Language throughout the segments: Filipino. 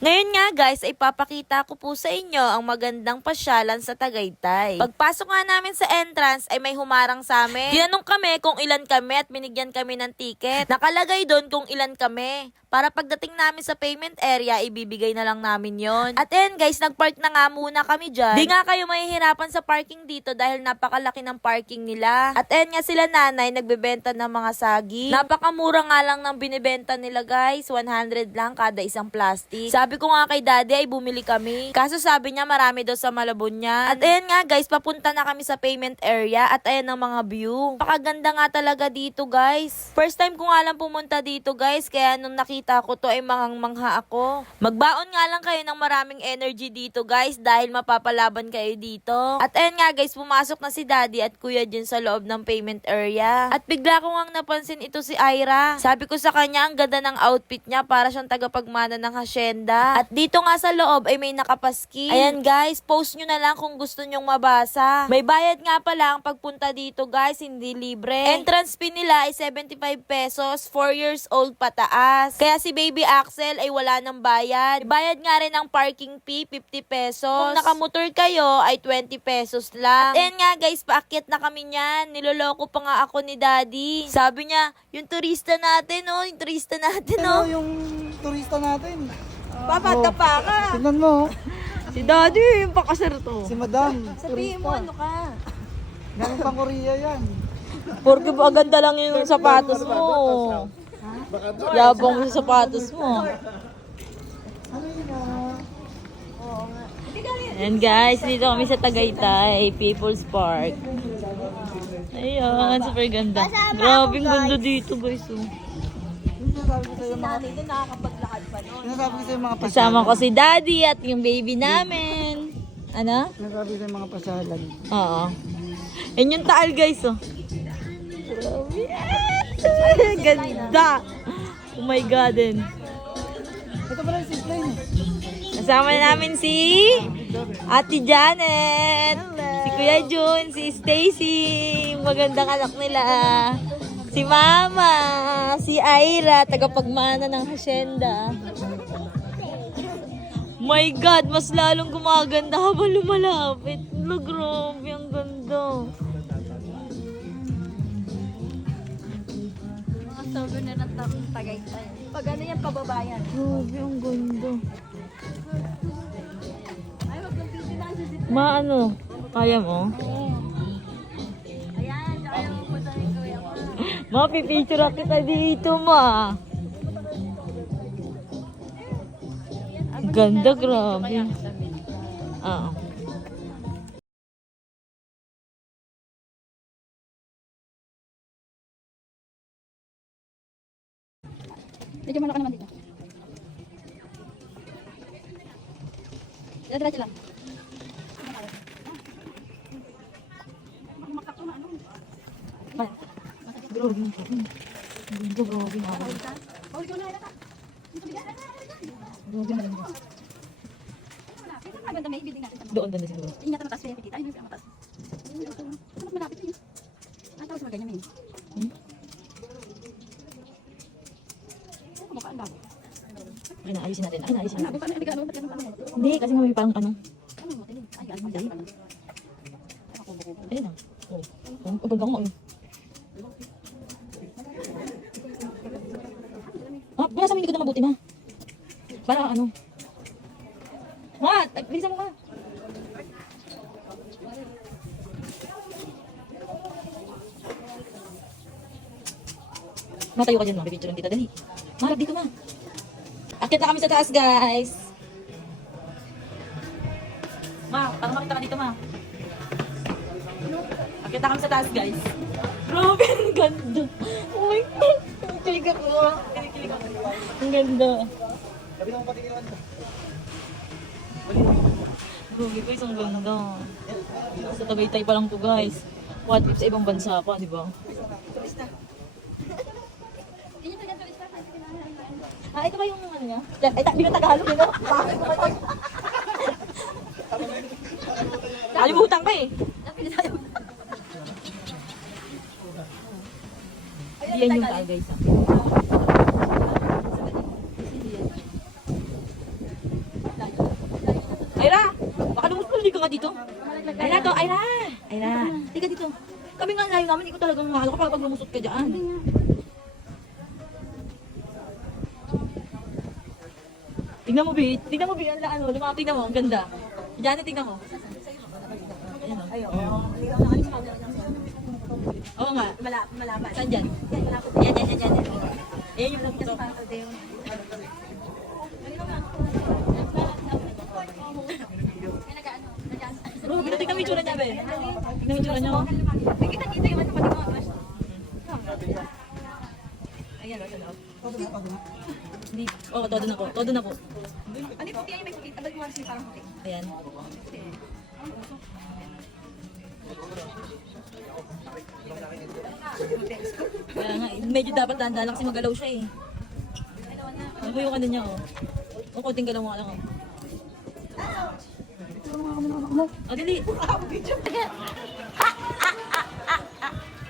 Ngayon nga guys, ay papakita ko po sa inyo ang magandang pasyalan sa Tagaytay. Pagpasok nga namin sa entrance ay may humarang sa amin. Tinanong kami kung ilan kami at binigyan kami ng ticket. Nakalagay doon kung ilan kami. Para pagdating namin sa payment area, ibibigay na lang namin yon. At then guys, nagpark na nga muna kami dyan. Di nga kayo mahihirapan sa parking dito dahil napakalaki ng parking nila. At then nga sila nanay, nagbebenta ng mga saging. Napakamura nga lang ng binibenta nila guys. 100 lang kada isang plastic. Sabi ko nga kay daddy ay bumili kami. Kaso sabi niya marami daw sa Malabon yan. At ayan nga guys, papunta na kami sa payment area. At ayan ang mga view. Pakaganda nga talaga dito guys. First time ko nga lang pumunta dito guys. Kaya nung nakita ko to ay mangha ako. Magbaon nga lang kayo ng maraming energy dito guys. Dahil mapapalaban kayo dito. At ayan nga guys, pumasok na si daddy at kuya dyan sa loob ng payment area. At bigla ko nga napansin ito si Ira. Sabi ko sa kanya ang ganda ng outfit niya para siyang tagapagmana ng hasyenda. At dito nga sa loob ay may nakapaski. Ayan guys, post nyo na lang kung gusto nyong mabasa. May bayad nga pala ang pagpunta dito guys, hindi libre. Entrance fee nila ay 75 pesos, 4 years old pataas. Kaya si Baby Axel ay wala ng bayad. Bayad nga rin ang parking fee, 50 pesos. Kung nakamotor kayo ay 20 pesos lang. At ayan nga guys, paakyat na kami niyan. Niloloko pa nga ako ni daddy. Sabi niya, yung turista natin oh, yung turista natin oh. Yung turista natin. Papatapa ka. Tingnan mo. Si daddy, yung pakasar to. Si Madam. Sabihin mo ano ka. Galing pang Korea yan. Porque ba ganda lang yung sapatos mo. Yabang mo sa sapatos mo. And guys, dito kami sa Tagaytay, People's Park. Ayan, super ganda. Grabe, ang ganda dito guys. Oh. Sinasabi ko sa'yo mga... Sinasabi ko sa'yo mga pasyalan. Kasama ko si daddy at yung baby namin. Ano? Sinasabi ko sa'yo mga pasyalan. Oo. Yan yung taal guys oh. Ganda! Oh my God. Ito pala yung zipline. Kasama na namin si Ate Janet, si Kuya Jun, si Stacy, yung magandang anak nila, si Mama, si Ira, tagapagmana ng hasyenda. My God, mas lalong gumaganda habang lumalapit. Grabe, ang ganda. Sabi na ng Tagaytay. Pag ano yan, pababayan. Grabe, ang ganda. Ay, wag kang busy na kasi dito. Maano, kaya mo? Ayan, tsaka yung punta ng kuya mo. Mapipicture kita dito, ma. Ganda, grabe. Oo. Medyo malaki naman dito. Diretso lang. Doon din siguro. Ingat na matas, kaya kita. Ay, hindi matas. Malapit yun. Tapos magganyan mo yun. Mukha ang bago. Ay, naayusin natin. Ay, naayusin natin. Ba't ano? Hindi, kasi may parang ano. Ano mo? Ay, ano mo dyan? Ayun na. Oh. Ang ganda ko. Nasa mo na mabuti na. Para ano. Ma, bilisan mo ka. Matayo ka dyan, ma. Bibidyo lang kita. Dali. Marap dito, ma. Akit na kami sa taas, guys. Ma, para makita ka dito, ma. Akit na kami sa taas, guys. Grabe, ang ganda. Oh my God. Kilig ako. Kilig ako. Ang ganda. Sabi mo pati kinuwan mo. Grabe guys, ang ganda. Sa Tagaytay pa lang to guys. What if sa ibang bansa pa, di ba? Ah, ito ba yung ano niya? Ay, di ba Tagalog yun, no? Nakalimutan ko eh. Yan yung taal guys. Ayra! Baka lumusuli ka nga dito. Ayra to, Ayra! Ayra! Tika dito. Kami nga layo namin, hindi ko talagang mahalo kapag lumusot ka dyan. Tingnan mo, Bit. Tingnan mo, Bit. Ano, lumaki, tingnan mo. Ang ganda. Diyan, tingnan mo. Oo nga. Malapad. Saan dyan? Yan. Yan yung puto. Bro, tingnan mo yung tsura niya, be. Tingnan mo yung tsura niya, oh. Kita yung ano, pati mga crush. Ayan, hindi. Oo, todo na po. Ano yung puti? Ano may puti? Tabag mo kasi parang puti. Ayan. Kaya nga, medyo dapat dahan-dahan kasi magalaw siya eh. Ano yung ano niya, oh. O, kunting galaw mo ka lang, oh. O, dili.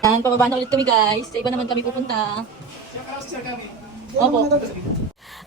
Yan, pababa na ulit kami guys. Sa iba naman kami pupunta. Opo.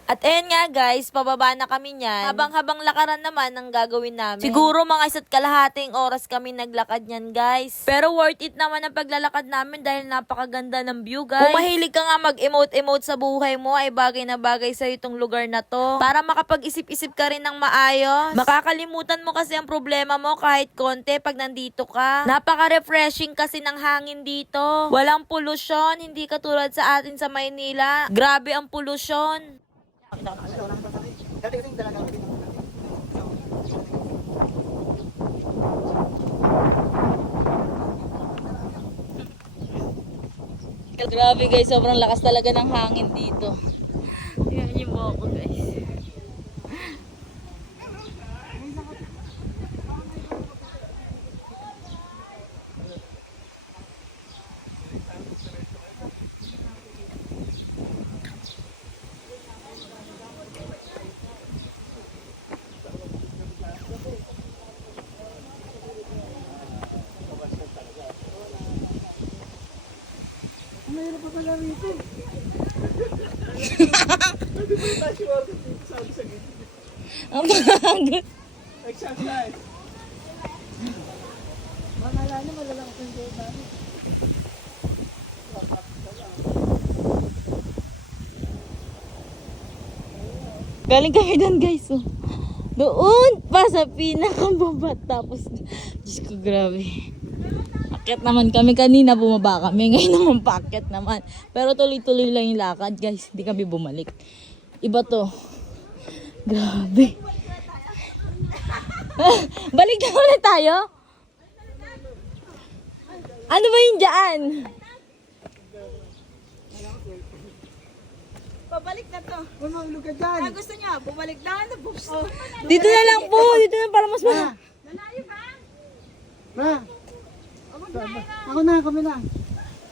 At ayun nga guys, pababa na kami niyan. Habang lakaran naman ang gagawin namin. Siguro mga 1.5 oras kami naglakad niyan guys. Pero worth it naman ang paglalakad namin dahil napakaganda ng view guys. Kung mahilig ka nga mag-emote-emote sa buhay mo, ay bagay na bagay sa'yo itong lugar na to. Para makapag-isip-isip ka rin ng maayos. Makakalimutan mo kasi ang problema mo kahit konti pag nandito ka. Napaka-refreshing kasi ng hangin dito. Walang polusyon, hindi katulad sa atin sa Maynila. Grabe ang polusyon. Dati kasi yung dalaga dito. Grabe guys, sobrang lakas talaga ng hangin dito. Tingnan niyo mo ako guys. Mayroon pa pala rito. Ang bagot. Exercise. Malala malala ko yung data. Galing kami doon guys. Oh. Doon pa sa pinakababa. Tapos, Diyos ko grabe. Akyat naman kami kanina, bumaba kami. Ngayon naman paakyat naman. Pero tuloy-tuloy lang yung lakad guys. Hindi kami bumalik. Iba to. Grabe. Balik na ulit tayo? Ano ba yung dyan? Pabalik na to. Mahulog ka dyan. Gusto niya, bumalik na. Dito na lang po. Dito na para mas mahal. Ma. Ako na, kami na.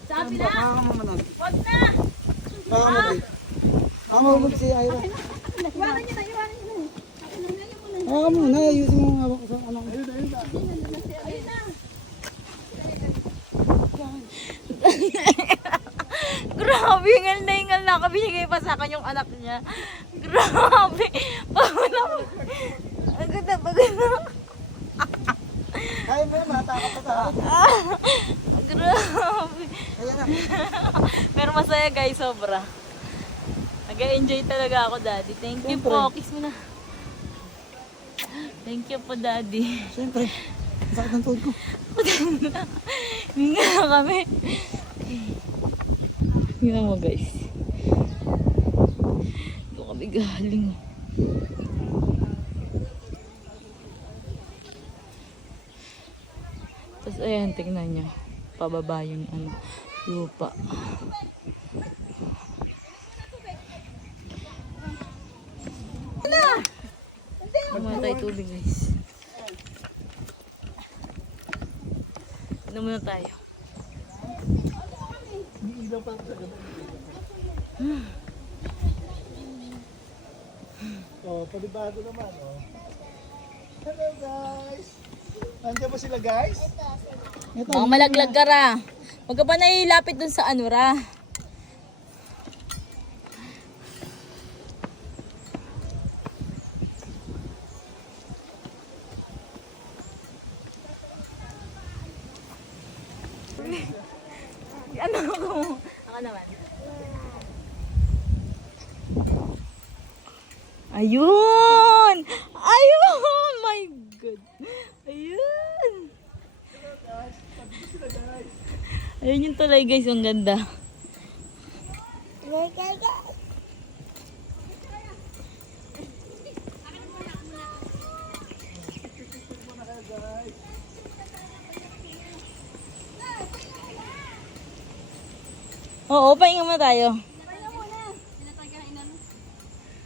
Sabi na. Makakamamanag. Huwag na. Makakamabig. Makamabig si Ira. Iwanan niyo na. Ako muna, ayusin mo nga ako sa anak. Ayun na. Grabe, hingal na kami. Binigay pa sa akin yung anak niya. Grabe. Pagod na. Pagod na. Kaya mo yun, matakot ka sa akin. Grabe. Kaya na. Pero masaya guys, sobra. Nag-enjoy talaga ako, Daddy. Thank you po. Kiss mo na. Thank you po, Daddy. Siyempre, sakit ng tuhod ko. Hinga na kami. Tingnan mo guys. Doon kami galing. Tapos ayan, tingnan nyo. Pababa yung ano, lupa. Kumana tayo tubig guys. Ano muna tayo? Oh, palibago naman, oh. Hello, guys. Nandiyan ba sila, guys? Mga malaglag ka ra. Huwag ka pa nailapit dun sa ano ra. Ayun! Ayun! My God! Ayun! Ayun yung tulay guys, ang ganda. Oo, pahinga mo tayo.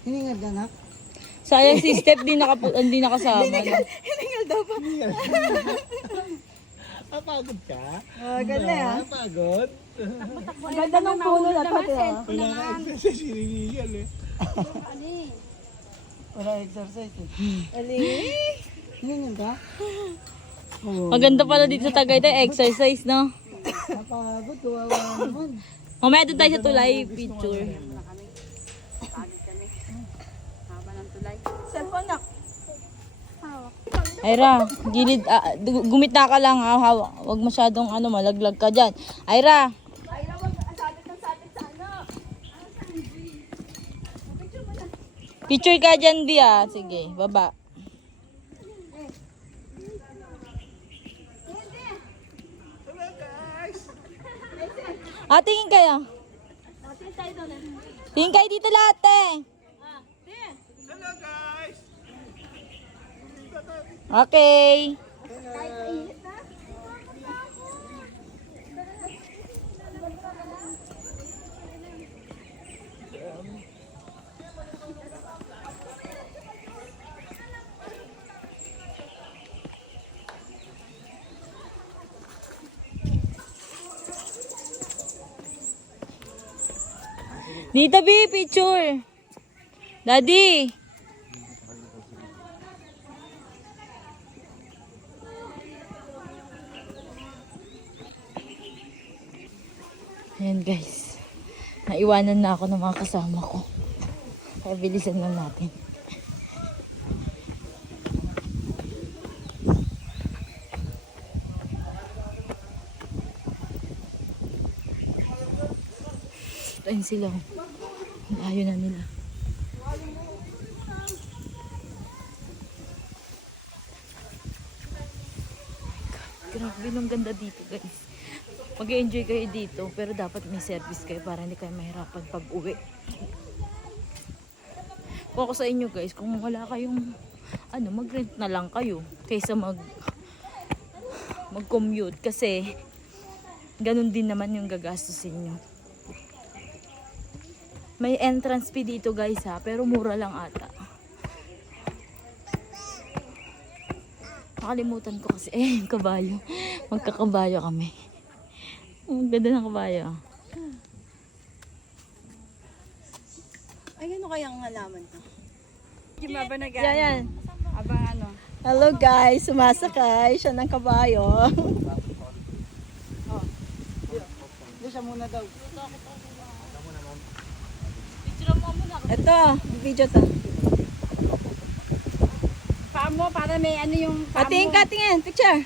Hiningal ka na? Sayang si Steph, hindi nakasama. Hiningal daw pa. Napagod ka? Ganda ah. Napagod? Ang ganda ng puno na to. Wala nga exercise, hiningal eh. Wala exercise eh. Hiningal ka? Maganda pala dito sa Tagaytay, exercise, no? Napagod, kawawa naman. Mamaya doon tayo sa tulay, picture. Cellphone na. Ira, gilid, gumita ka lang ha, wag masyadong malaglag ka dyan. Ira, Ayra, wag sabit ng sabit sa ano. picture ka dyan, Di ah. Sige, baba. Tingin kayo. Tingin kayo dito lahat eh. Hello guys! Okay. Dito, B, picture. Daddy. Ayan guys. Naiwanan na ako ng mga kasama ko. Kaya bilisan lang natin. Ayun sila. Layo na nila. Grabe nung ganda dito guys. Mag-enjoy kayo dito pero dapat may service kayo para hindi kayo mahirapan pag uwi. Kung ako sa inyo guys, kung wala kayong mag-rent na lang kayo kaysa mag-commute kasi ganun din naman yung gagastusin nyo. May entrance fee dito guys ha, pero mura lang ata. Nakalimutan ko kasi yung kabayo. Magkakabayo kami. Ang ganda ng kabayo. Ay, ano kayang halaman to? Hindi ba nag Yan. Abang ano? Hello guys, sumasakay siya ng kabayo. Hindi siya muna daw. Picture mo muna. Ito, video to. Paa mo para may ano yung paa mo. Tingin, picture.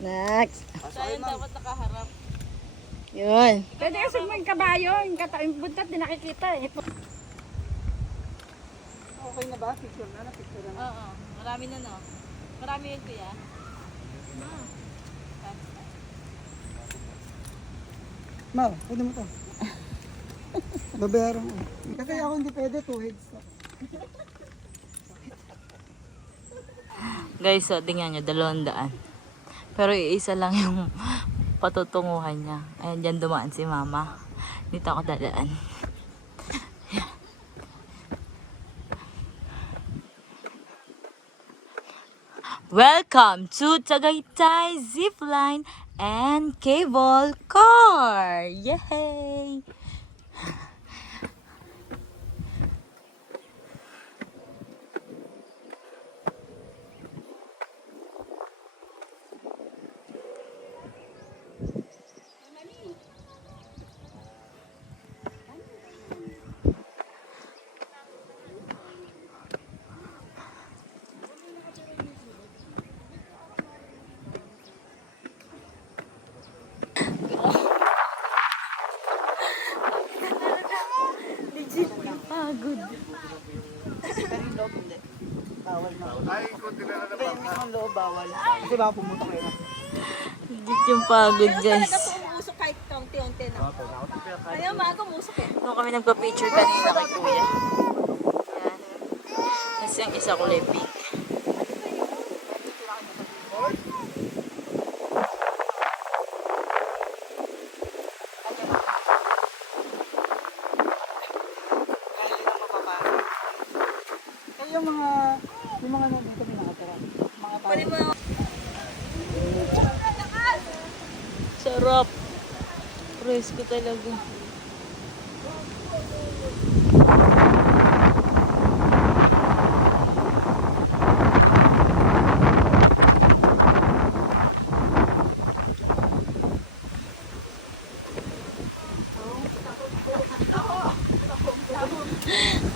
Next. Sayang dapat nakaharap. Yun. Pwede kasi mo yung kabayo, yung buntat din nakikita eh. Okay na ba? Picture na? Picture na? Oo, marami na no. Marami yun kuya. Mau, pwede mo to. Babayaran mo. Kasi ako hindi pwede, 2 heads na. Guys, so tingnan nyo, 200. Pero iisa lang yung patutunguhan niya. Ayan, dyan dumaan si mama. Dito ako dadaan. Welcome to Tagaytay Zipline and Cable Car! Yay! Pagod. Pero yung loob hindi. Bawal na. Ay, konti na Pero yung mismong loob bawal. Kasi baka pumunta kayo na. Legit yung pagod, guys. Umusok kahit kaunti-unti na. Ayaw maaga umusok eh. Nung kami nagpa-picture kanina kay Kuya. Yan. Tapos yung isa kulay pink. Kaya yung mga nandito may nakatira. Mga tao. Sarap. Presko talaga.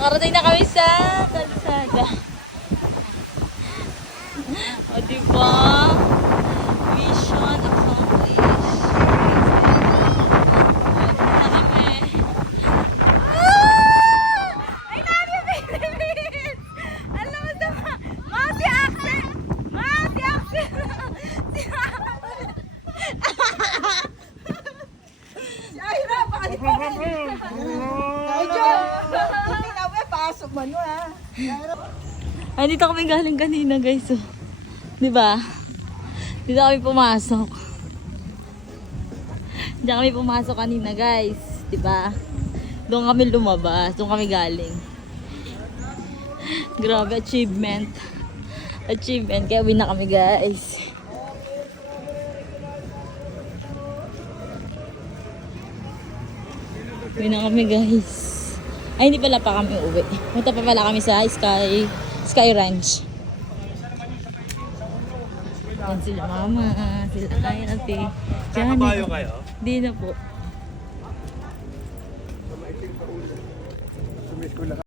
Nakarating na kami sa kalsada. O diba? Mission accomplished. Na kami. I love you, baby! Alam mo sa si Axel! Si Axel! Si Ira, baka di pa rin. Ay, John! Hindi na, pasok man mo, ha? Ay, dito kami galing kanina, guys. Oh. Di ba? Dito kami pumasok. Diyan kami pumasok kanina, guys. Di ba? Doon kami lumabas. Doon kami galing. Grabe, achievement. Achievement. Kaya win na kami, guys. Win na kami, guys. Ay, hindi pala pa kami uwi. Punta pa pala kami sa Sky Ranch. Yan sila mama, sila kaya ate. Nakabayo kayo? Di na po. Sumisko lang.